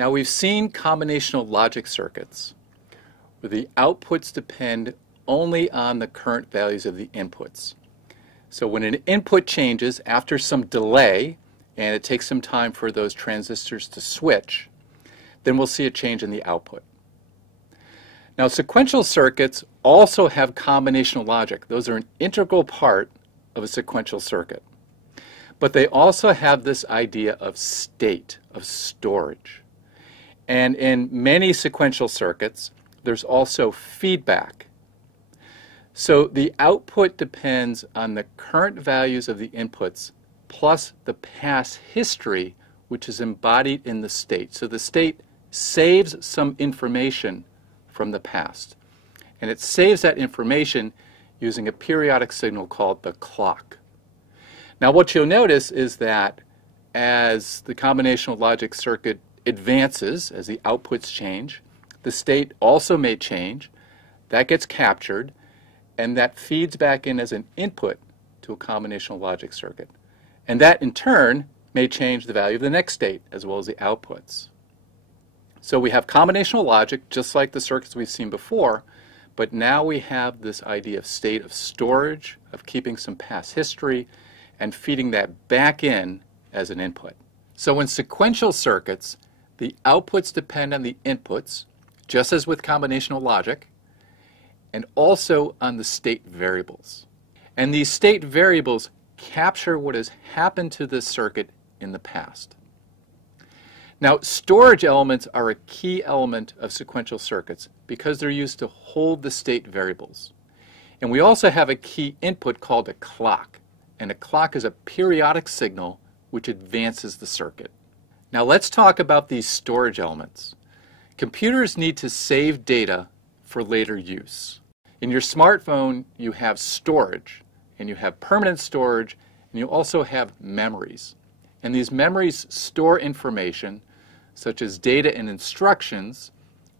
Now we've seen combinational logic circuits where the outputs depend only on the current values of the inputs. So when an input changes after some delay, and it takes some time for those transistors to switch, then we'll see a change in the output. Now sequential circuits also have combinational logic. Those are an integral part of a sequential circuit. But they also have this idea of state, of storage. And in many sequential circuits, there's also feedback. So the output depends on the current values of the inputs plus the past history, which is embodied in the state. So the state saves some information from the past. And it saves that information using a periodic signal called the clock. Now what you'll notice is that as the combinational logic circuit advances, as the outputs change, the state also may change. That gets captured, and that feeds back in as an input to a combinational logic circuit. And that in turn may change the value of the next state as well as the outputs. So we have combinational logic just like the circuits we've seen before, but now we have this idea of state of storage, of keeping some past history, and feeding that back in as an input. So in sequential circuits, the outputs depend on the inputs, just as with combinational logic, and also on the state variables. And these state variables capture what has happened to this circuit in the past. Now, storage elements are a key element of sequential circuits because they're used to hold the state variables. And we also have a key input called a clock. And a clock is a periodic signal which advances the circuit. Now let's talk about these storage elements. Computers need to save data for later use. In your smartphone, you have storage, and you have permanent storage, and you also have memories. And these memories store information such as data and instructions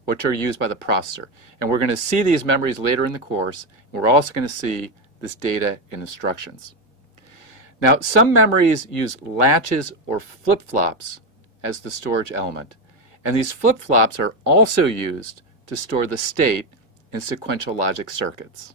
which are used by the processor. And we're going to see these memories later in the course. And we're also going to see this data and instructions. Now, some memories use latches or flip-flops as the storage element. And these flip-flops are also used to store the state in sequential logic circuits.